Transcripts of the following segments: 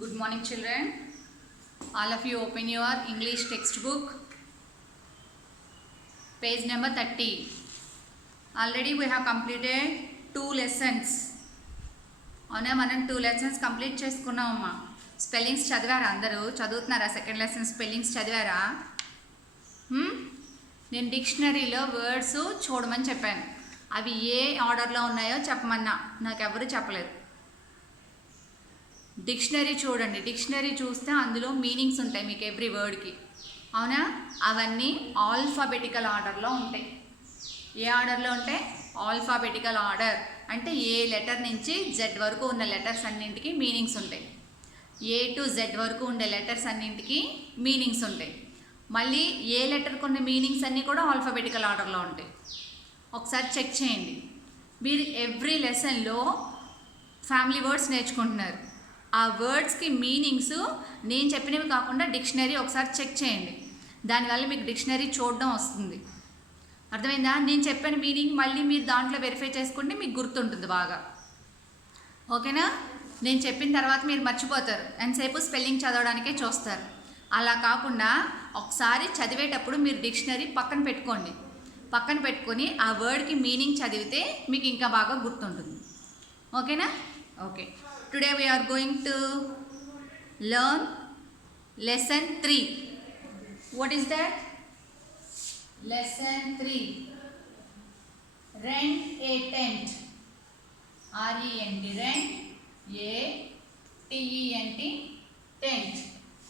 Good morning, children. All of you open your English textbook, page number 30. Already we have completed 2 lessons. అవునా మనం 2 lessons complete చేసుకున్నామమ్మా. Spellings చదివారా? అందరూ చదువుతున్నారా? Second lesson spellings చదివారా? నేను డిక్షనరీలో words చూడమని చెప్పాను. అవి ఏ ఆర్డర్లో ఉన్నాయో చెప్పమన్నా, నాకు ఎవరు చెప్పలేదు. డిక్షనరీ చూడండి. డిక్షనరీ చూస్తే అందులో మీనింగ్స్ ఉంటాయి మీకు ఎవ్రీ వర్డ్కి. అవునా? అవన్నీ ఆల్ఫాబెటికల్ ఆర్డర్లో ఉంటాయి. ఏ ఆర్డర్లో ఉంటాయి? ఆల్ఫాబెటికల్ ఆర్డర్ అంటే ఏ లెటర్ నుంచి జెడ్ వరకు ఉన్న లెటర్స్ అన్నింటికి మీనింగ్స్ ఉంటాయి. ఏ టు జెడ్ వరకు ఉండే లెటర్స్ అన్నింటికి మీనింగ్స్ ఉంటాయి. మళ్ళీ ఏ లెటర్కి ఉన్న మీనింగ్స్ అన్నీ కూడా ఆల్ఫాబెటికల్ ఆర్డర్లో ఉంటాయి. ఒకసారి చెక్ చేయండి. మీరు ఎవ్రీ లెసన్లో ఫ్యామిలీ వర్డ్స్ నేర్చుకుంటున్నారు. ఆ వర్డ్స్కి మీనింగ్స్ నేను చెప్పినవి కాకుండా డిక్షనరీ ఒకసారి చెక్ చేయండి. దానివల్ల మీకు డిక్షనరీ చూడడం వస్తుంది. అర్థమైందా? నేను చెప్పిన మీనింగ్ మళ్ళీ మీరు దాంట్లో వెరిఫై చేసుకుంటే మీకు గుర్తుంటుంది బాగా. ఓకేనా? నేను చెప్పిన తర్వాత మీరు మర్చిపోతారు, ఎంతసేపు స్పెల్లింగ్ చదవడానికే చూస్తారు. అలా కాకుండా ఒకసారి చదివేటప్పుడు మీరు డిక్షనరీ పక్కన పెట్టుకోండి. పక్కన పెట్టుకొని ఆ వర్డ్కి మీనింగ్ చదివితే మీకు ఇంకా బాగా గుర్తుంటుంది. ఓకేనా? Okay. Today we are going to learn lesson 3. What is that? Lesson 3. Rent a tent. R-E-N-T. Rent a T-E-N-T. Tent.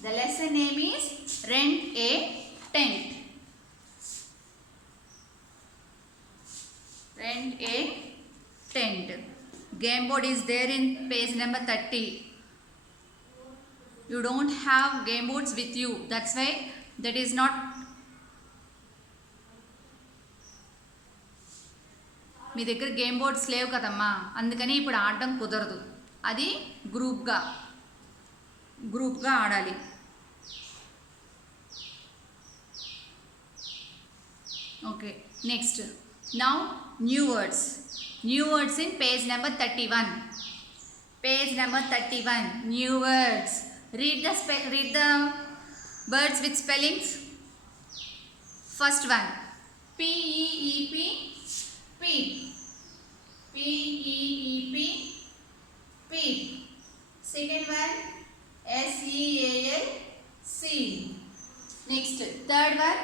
The lesson name is Rent a tent. Rent a tent. Game board is there in page number 30. You don't have game boards with you. That's why that is not. మీ దగ్గర game boards లేవు కదమ్మా, అందుకని ఇప్పుడు ఆడడం కుదరదు. అది గ్రూప్గా ఆడాలి. Okay, next now new words. New words in page number 31. Page number 31. New words. Read the words with spellings. First one. P-E-E-P. Peep. P-E-E-P. Peep. Second one. S-E-A-L. Seal. Next. Third one.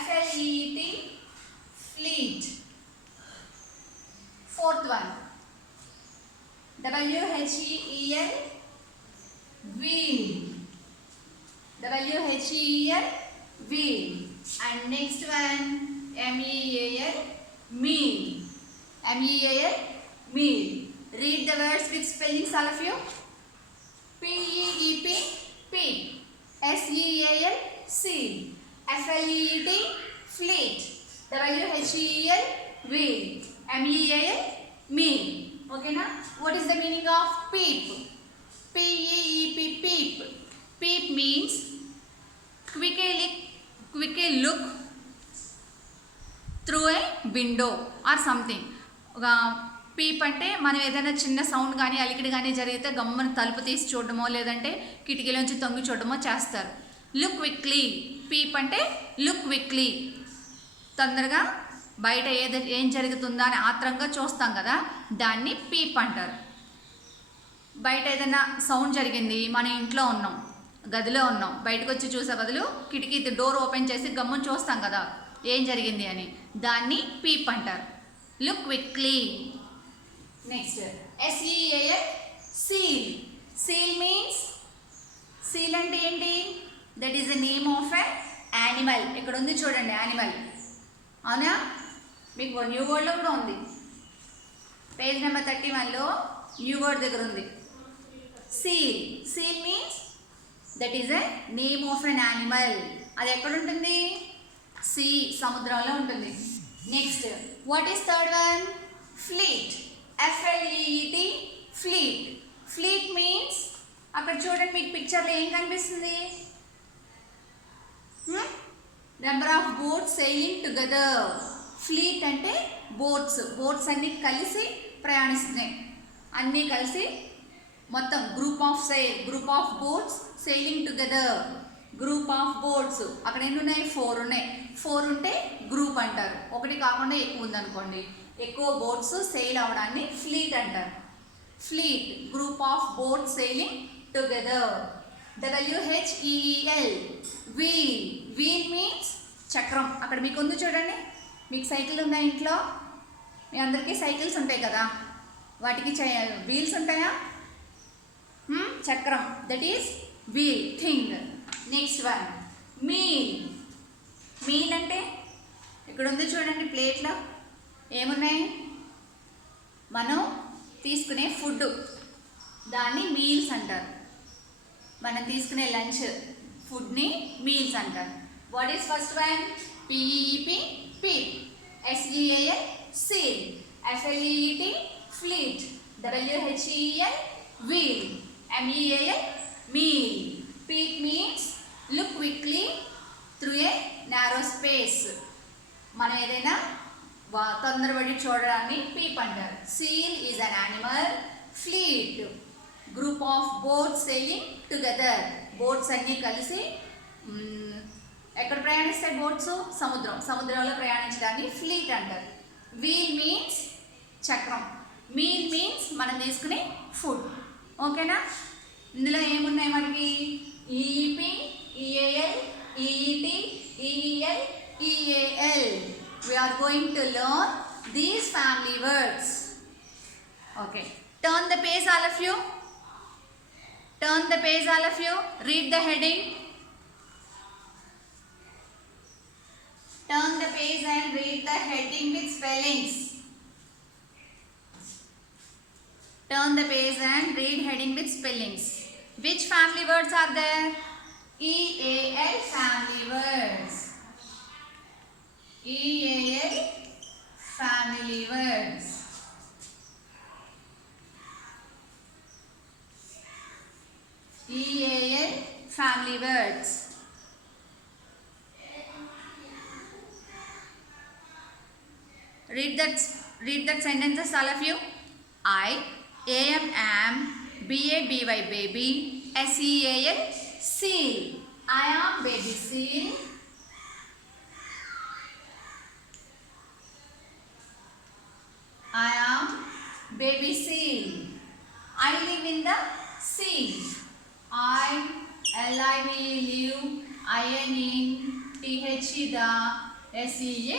F-L-E-E-T. Fleet. Fourth one, W-H-E-E-L, wheel. W-H-E-E-L, wheel. And next one, M-E-A-L, meal. M-E-A-L, meal. Read the words with spellings, all of you. P-E-E-P, peep. S-E-A-L, seal. F-L-E-E-T, fleet. W-H-E-E-L, wheel. M-E-A-L, meal. Okay na? What is the meaning of peep? P-E-E-P, peep. Peep means quickly look through a window or something. Peep అంటే మనం ఏదైనా చిన్న sound కానీ అలికిడి కానీ జరిగితే గమ్మని తలుపు తీసి చూడడమో లేదంటే కిటికీలోంచి తొంగి చూడడమో చేస్తారు. Look quickly. పీప్ అంటే లుక్ క్విక్లీ, తొందరగా బయట ఏం జరుగుతుందా అని ఆత్రంగా చూస్తాం కదా, దాన్ని పీప్ అంటారు. బయట ఏదైనా సౌండ్ జరిగింది, మన ఇంట్లో ఉన్నాం, గదిలో ఉన్నాం, బయటకు వచ్చి చూసే బదులు కిటికీ డోర్ ఓపెన్ చేసి గమ్ముని చూస్తాం కదా ఏం జరిగింది అని, దాన్ని పీప్ అంటారు. Look quickly. Next S-E-A-L, seal. Seal means, seal అంటే ఏంటి? That is the name of a animal. ఇక్కడ ఉంది చూడండి యానిమల్. అవునా? మీకు న్యూ వర్డ్లో కూడా ఉంది. పేజ్ నెంబర్ 31లో న్యూ వర్డ్ దగ్గర ఉంది seal. Seal means that is a name of N animal. అది ఎక్కడ ఉంటుంది? సీ, సముద్రంలో ఉంటుంది. Next what is third one? Fleet. F-L-E-E-T, fleet. Fleet means అక్కడ చూడండి మీకు పిక్చర్లో ఏం కనిపిస్తుంది? Number of boats sailing together. Fleet అంటే బోట్స్. బోట్స్ అన్నీ కలిసి ప్రయాణిస్తున్నాయి, అన్నీ కలిసి మొత్తం group of boats sailing together. Group of boats అక్కడ ఎన్ని ఉన్నాయి? 4 ఉన్నాయి. 4 ఉంటే గ్రూప్ అంటారు. ఒకటి కాకుండా ఎక్కువ ఉందనుకోండి, ఎక్కువ బోట్స్ సెయిల్ అవడాన్ని ఫ్లీట్ అంటారు. Fleet, group of boats sailing together. WHEEL, wheel. Wheel means చక్రం. అక్కడ మీకు ఉంది చూడండి, మీకు సైకిల్ ఉన్నాయి ఇంట్లో, మీ అందరికీ సైకిల్స్ ఉంటాయి కదా, వాటికి వీల్స్ ఉంటాయా? చక్రం, that is wheel thing. Next one meal. Meal అంటే ఇక్కడ ఉంది చూడండి ప్లేట్లో ఏమున్నాయి? మనం తీసుకునే ఫుడ్, దాన్ని మీల్స్ అంటారు. మనం తీసుకునే లంచ్ ఫుడ్ని మీల్స్ అంటారు. What is first one? PEEP, peep. SEAL, seal. FLEET, fleet. WHEEL, wheel. MEAL, meal. Peep means look quickly through a narrow space. మనం ఏదైనా తొందరపడి చూడడాన్ని పీప్ అంటారు. Seal is an animal. Fleet, group of boats sailing together. Boats అన్నీ కలిసి ఎక్కడ ప్రయాణిస్తాయి boats? సముద్రంలో ప్రయాణించడాన్ని fleet అంటారు. Wheel means చక్రం. మీల్ మీన్స్ మనం తీసుకునే ఫుడ్. ఓకేనా? ఇందులో ఏమున్నాయి మనకి? EEP, EAL, EET, EEL, EAL. We are going to learn these family words. Okay. Turn the page, all of you. Turn the page, all of you. Read the heading. Turn the page and read the heading with spellings. Turn the page and read heading with spellings. Which family words are there? EAL family words. EAL family words. EAL family words. Read that sentences, all of you. I, am, BABY baby, SEAL, seal. I am baby seal. I am baby seal. I live in the sea. I, LIVE, live, INE, THE, the, SEA,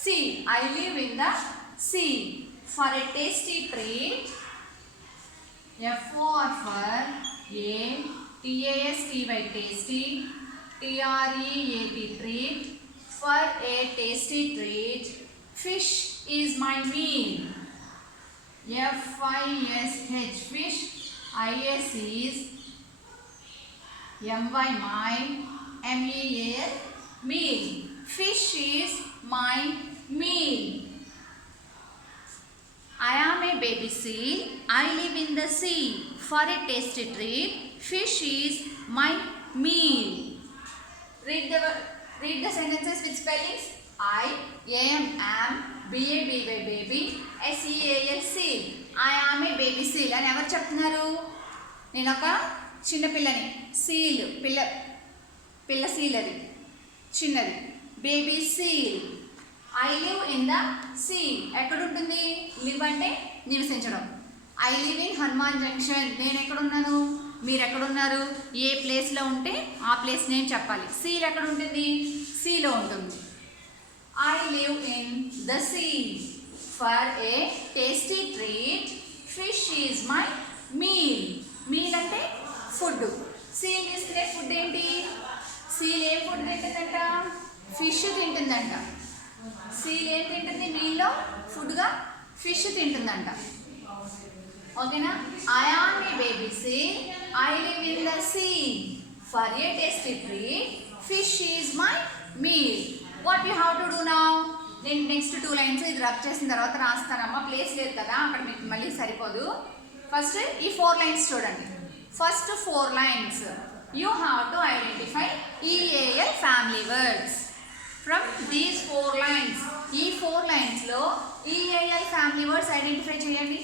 sea. I live in the sea. For a tasty treat, FOR for A, TASTY tasty, TREAT treat. For a tasty treat, fish is my meal. FISH fish. IS is MY my. MEAL meal. Fish is my meal. I am a baby seal. I live in the sea. For a tasty treat, fish is my meal. Read the sentences with spellings. I, am, BABY baby, SEAL seal. I am a baby seal. అని ఎవరు చెప్తున్నారు? నేను ఒక చిన్న పిల్లని. Seal, పిల్ల seal, అది చిన్నది. Baby seal. I live in the sea. ఎక్కడ ఉంటుంది? లివ్ అంటే నివసించడం. I live in Hanuman Junction. నేను ఎక్కడున్నాను? మీరు ఎక్కడున్నారు? ఏ ప్లేస్లో ఉంటే ఆ ప్లేస్ నేను చెప్పాలి. సీల్ ఎక్కడ ఉంటుంది? సీలో ఉంటుంది. I live in the sea. For a tasty treat, fish is my meal. Meal అంటే ఫుడ్. సీల్ తీసుకునే ఫుడ్ ఏంటి? సీల్ ఏం ఫుడ్ తింటుందంట? ఫిష్ తింటుందంట. సీల్ ఏం తింటుంది? మీల్లో ఫుడ్గా ఫిష్ తింటుందంట. ఓకేనా? I am a baby seal. I live in the sea. For a tasty treat, fish is my meal. What you have to do now? నేను నెక్స్ట్ 2 లైన్స్ ఇది రబ్ చేసిన తర్వాత రాస్తానమ్మా. ప్లేస్ లేదు కదా అక్కడ, మీకు మళ్ళీ సరిపోదు. ఫస్ట్ ఈ 4 లైన్స్ చూడండి. First 4 lines you have to identify EAL family words from these 4 lines. ఈ 4 లైన్స్ లో EAL family words ఐడెంటిఫై చేయండి.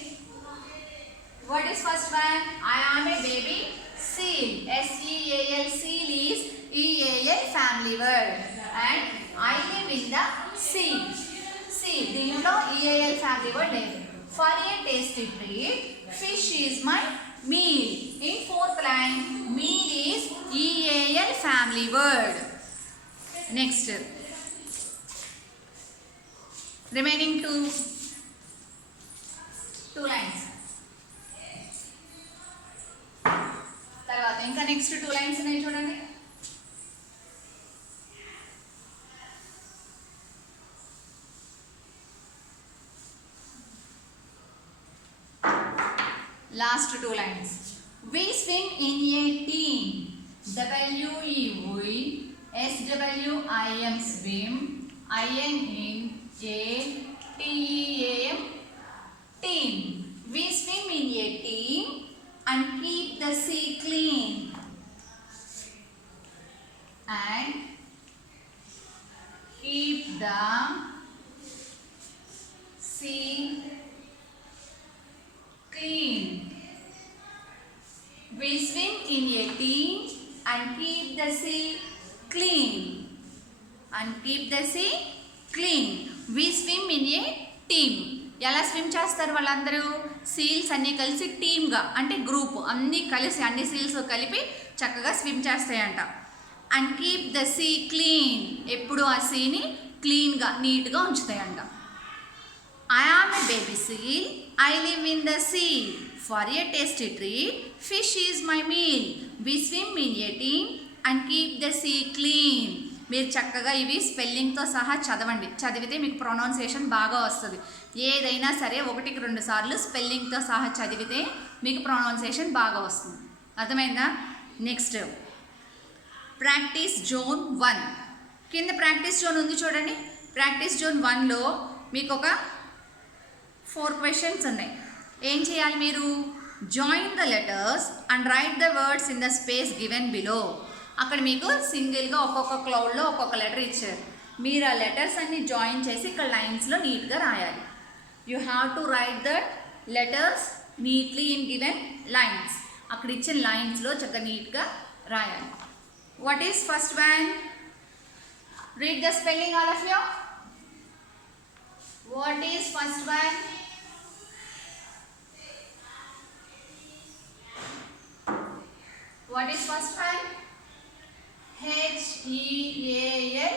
What is first one? I am a baby seal. S-E-A-L. Seal is E-A-L family word. And I live in the sea. Sea. దీంట్లో E-A-L family word లేదు. For a tasty treat, fish is my meal. In fourth line, meal is E-A-L family word. Next. Remaining two lines. తర్వాత ఇంకా next 2 lines ఉన్నాయి చూడండి. Last 2 lines. We swim in a team. W-E-We, S-W-I-M swim, I-N in A, T-E-A-M team. We swim in a team and keep the sea clean. And keep the sea clean. We swim in a team and keep the sea clean. And keep the sea clean. We swim in a team. ఎలా swim చేస్తారు వాళ్ళందరూ? Seals అన్నీ కలిసి టీమ్గా, అంటే group అన్నీ కలిసి, అన్ని సీల్స్ కలిపి చక్కగా స్విమ్ చేస్తాయంట. And keep the sea clean, ఎప్పుడు ఆ సీని క్లీన్గా నీట్గా ఉంచుతాయంట. I am a baby seal. I live in the sea. For a tasty treat, fish is my meal. We swim in a team and keep the sea clean. మీరు చక్కగా ఇవి స్పెల్లింగ్తో సహా చదవండి. చదివితే మీకు ప్రొనౌన్సియేషన్ బాగా వస్తుంది. ఏదైనా సరే 1-2 సార్లు స్పెల్లింగ్తో సహా చదివితే మీకు ప్రొనౌన్సియేషన్ బాగా వస్తుంది. అర్థమైందా? Next practice zone 1. కింద ప్రాక్టీస్ జోన్ ఉంది చూడండి. ప్రాక్టీస్ జోన్ 1లో మీకు ఒక 4 క్వశ్చన్స్ ఉన్నాయి. ఏం చేయాలి మీరు? Join the letters and right the words in the space given below. అక్కడ మీకు సింగిల్గా ఒక్కొక్క క్లౌడ్లో ఒక్కొక్క లెటర్ ఇచ్చారు. మీరు ఆ లెటర్స్ అన్ని జాయిన్ చేసి ఇక్కడ లైన్స్లో నీట్గా రాయాలి. You have to right the letters neatly in given lines. అక్కడ ఇచ్చిన లైన్స్లో చక్కగా నీట్గా రాయాలి. What is first one? Read the spelling all of you. What is first one? What is first one? H-E-A-L,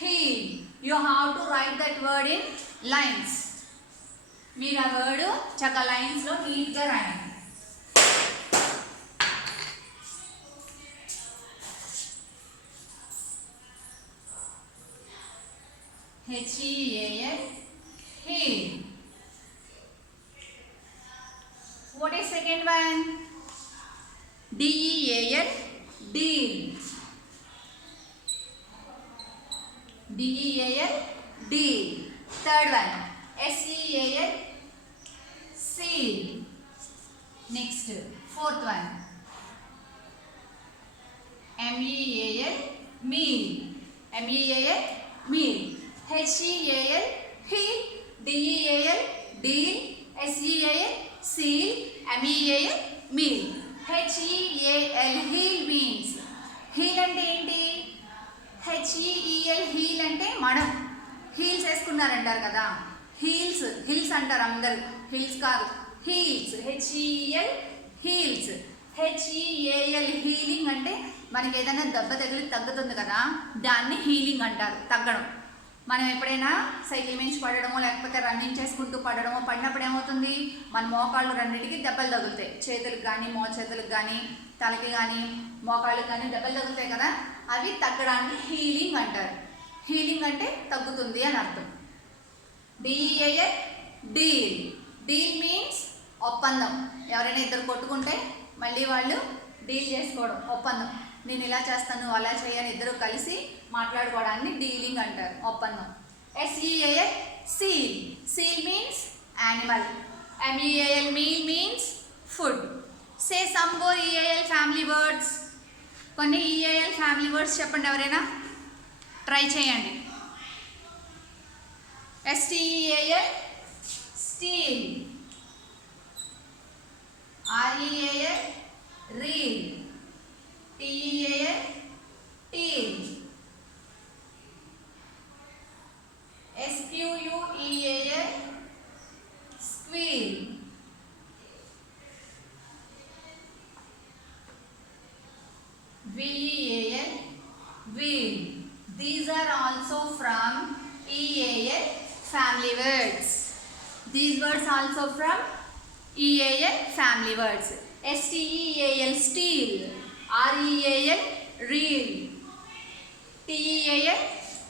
heel. You have to write that word in lines. మీరు ఆ word చక్కగా లైన్స్లో నీట్గా రాయండి. H-E-A-L, heel. What is second one? D-E-A-L, deal. D-E-A-L, deal. Third one, S-E-A-L, seal. Next, fourth one, M-E-A-L, meal. M-E-A-L, meal. H-E-A-L, heel. D-E-A-L, deal. S-E-A-L, seal. M-E-A-L, meal. H-E-A-L, heel means. heel అంటే ఏంటి? H-E-E-L, heel అంటే మనం heels వేసుకున్నారంటారు కదా, heels hills అంటారు అందరు, hills కాదు, heels. H-E-E-L, heels. H-E-A-L, healing అంటే మనకి ఏదైనా దెబ్బ తగిలి తగ్గుతుంది కదా, దాన్ని హీలింగ్ అంటారు, తగ్గడం. మనం ఎప్పుడైనా సైకిల్ మించి పడడమో లేకపోతే రన్నింగ్ చేసుకుంటూ పడడమో, పడినప్పుడు ఏమవుతుంది? మన మోకాళ్ళు రెండింటికి దెబ్బలు తగులుతాయి. చేతులకు కానీ, మోచేతులకు కానీ, తలకి కానీ, మోకాళ్ళకి కానీ దెబ్బలు తగులుతాయి కదా, అవి తగ్గడాన్ని హీలింగ్ అంటారు. హీలింగ్ అంటే తగ్గుతుంది అని అర్థం. D-E-A-L, deal. డీల్ మీన్స్ ఒప్పందం. ఎవరైనా ఇద్దరు కొట్టుకుంటే మళ్ళీ వాళ్ళు డీల్ చేసుకోవడం, ఒప్పందం. నేను ఇలా చేస్తాను, నువ్వు అలా చేయని ఇద్దరు కలిసి మాట్లాడుకోవడాన్ని డీలింగ్ అంటారు, ఒప్పందం. S-E-A-L, seal. Seal means animal. M-E-A-L, meal means food. Say some more E-A-L family words. కొన్ని E-A-L ఫ్యామిలీ వర్డ్స్ చెప్పండి ఎవరైనా, ట్రై చేయండి. S-T-E-A-L, steel. These words also from EAL family words. STEAL steel, REAL reel, TEAL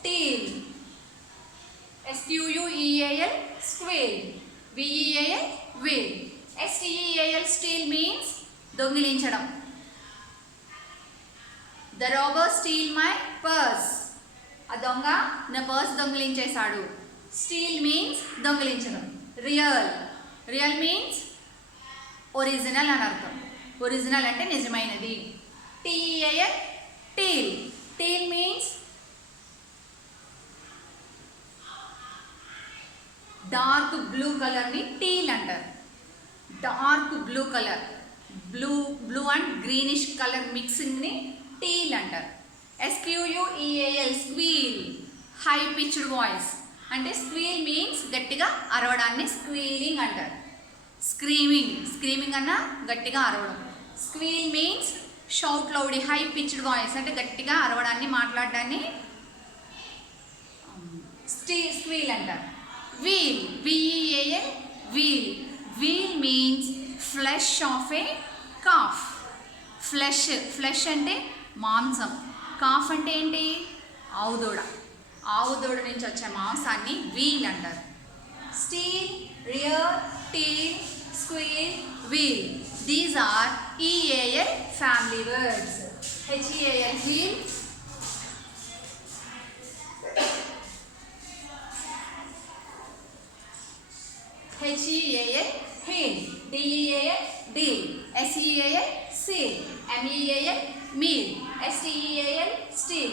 teal, SQUEAL squeal, VEAL wheel. STEAL steel means దొంగిలించడం. The robber steal my purse. ఆ దొంగ నా purse దొంగిలించేశాడు. Steal means దొంగిలించడం. Real means original అని అర్థం. Original అంటే నిజమైనది. TEAL teal means dark blue కలర్ని టీల్ అంటారు. Dark blue colour, blue and greenish colour మిక్సింగ్ని టీల్ అంటారు. SQUEAL squeal, high pitched voice. అంటే స్క్వీల్ మీన్స్ గట్టిగా అరవడాన్ని స్క్వీలింగ్ అంటారు. స్క్రీమింగ్ అన్న గట్టిగా అరవడం. Squeal means shout loudly, high pitched voice అంటే గట్టిగా అరవడాన్ని మాట్లాడడాన్ని స్క్వీల్ అంటారు. Veal, VEAL veal. Wheel means flesh of a calf. Flesh అంటే మాంసం. కాఫ్ అంటే ఏంటి? ఆవుదూడ. ఆవుదూడ నుంచి వచ్చే మాంసాన్ని వీల్ అంటారు. Steal, rear, teal, squeal, veal. These are EAL family words. HEAL heel, HEAL heel, DEAL deal, SEAL seal, MEAL meal, STEAL steel,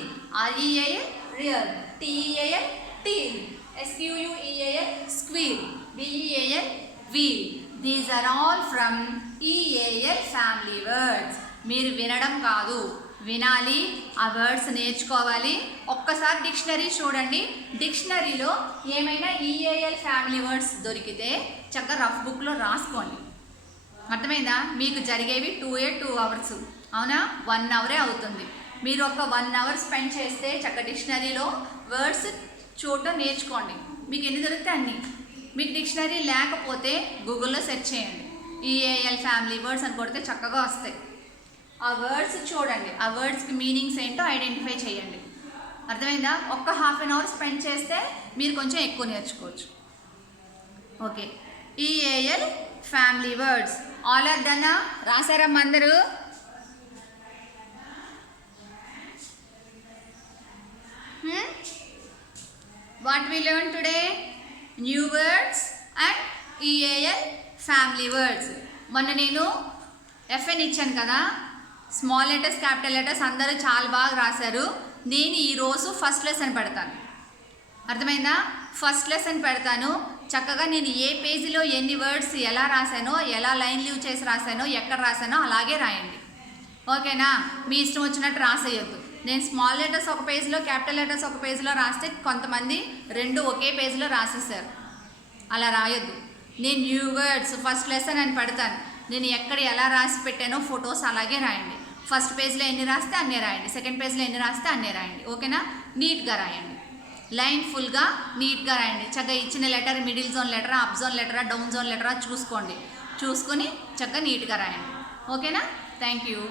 REAL real, TEAL teal, SQUEAL squeal, VEAL wheel. These are all from EAL family words. మీరు వినడం కాదు, వినాలి, ఆ words నేర్చుకోవాలి. ఒక్కసారి dictionary చూడండి. డిక్షనరీలో ఏమైనా EAL family words దొరికితే చక్కగా రఫ్ బుక్లో రాసుకోండి. అర్థమైందా? మీకు జరిగేవి 2 hours, అవునా? 1 hour అవుతుంది. మీరు ఒక 1 hour స్పెండ్ చేస్తే చక్కగా డిక్షనరీలో వర్డ్స్ చూడటం నేర్చుకోండి. మీకు ఎన్ని దొరికితే అన్ని. మీకు డిక్షనరీ లేకపోతే గూగుల్లో సెర్చ్ చేయండి. EAL ఫ్యామిలీ వర్డ్స్ అని కొడితే చక్కగా వస్తాయి. ఆ వర్డ్స్ చూడండి, ఆ వర్డ్స్కి మీనింగ్స్ ఏంటో ఐడెంటిఫై చేయండి. అర్థమైందా? ఒక్క ½ hour స్పెండ్ చేస్తే మీరు కొంచెం ఎక్కువ నేర్చుకోవచ్చు. Okay, EAL family words all are done. రాసారమ్మ అందరూ? What we learn today? New words and EAL family words. మొన్న నేను FN ఇచ్చాను కదా, స్మాల్ లెటర్స్, క్యాపిటల్ లెటర్స్ అందరూ చాలా బాగా రాశారు. నేను ఈరోజు ఫస్ట్ లెసన్ పెడతాను. అర్థమైందా? ఫస్ట్ లెసన్ పెడతాను. చక్కగా నేను ఏ పేజీలో ఎన్ని వర్డ్స్ ఎలా రాశానో, ఎలా లైన్ లీవ్ చేసి రాశానో, ఎక్కడ రాశానో అలాగే రాయండి. ఓకేనా? మీ ఇష్టం వచ్చినట్టు రాసేయొద్దు. నేను స్మాల్ లెటర్స్ ఒక పేజీలో, క్యాపిటల్ లెటర్స్ ఒక పేజీలో రాస్తే కొంతమంది 2 ఒకే పేజీలో రాసేసారు. అలా రాయొద్దు. నేను న్యూ వర్డ్స్ ఫస్ట్ లెసన్ అని పెడతాను. నేను ఎక్కడ ఎలా రాసి పెట్టానో ఫొటోస్ అలాగే రాయండి. ఫస్ట్ పేజ్లో ఎన్ని రాస్తే అన్నీ రాయండి, సెకండ్ పేజ్లో ఎన్ని రాస్తే అన్నీ రాయండి. ఓకేనా? నీట్గా రాయండి, లైన్ ఫుల్గా నీట్గా రాయండి. చక్కగా ఇచ్చిన లెటర్ మిడిల్ జోన్ లెటరా, అప్ జోన్ లెటరా, డౌన్ జోన్ లెటరా చూసుకోండి. చూసుకొని చక్కగా నీట్గా రాయండి. ఓకేనా? Thank you.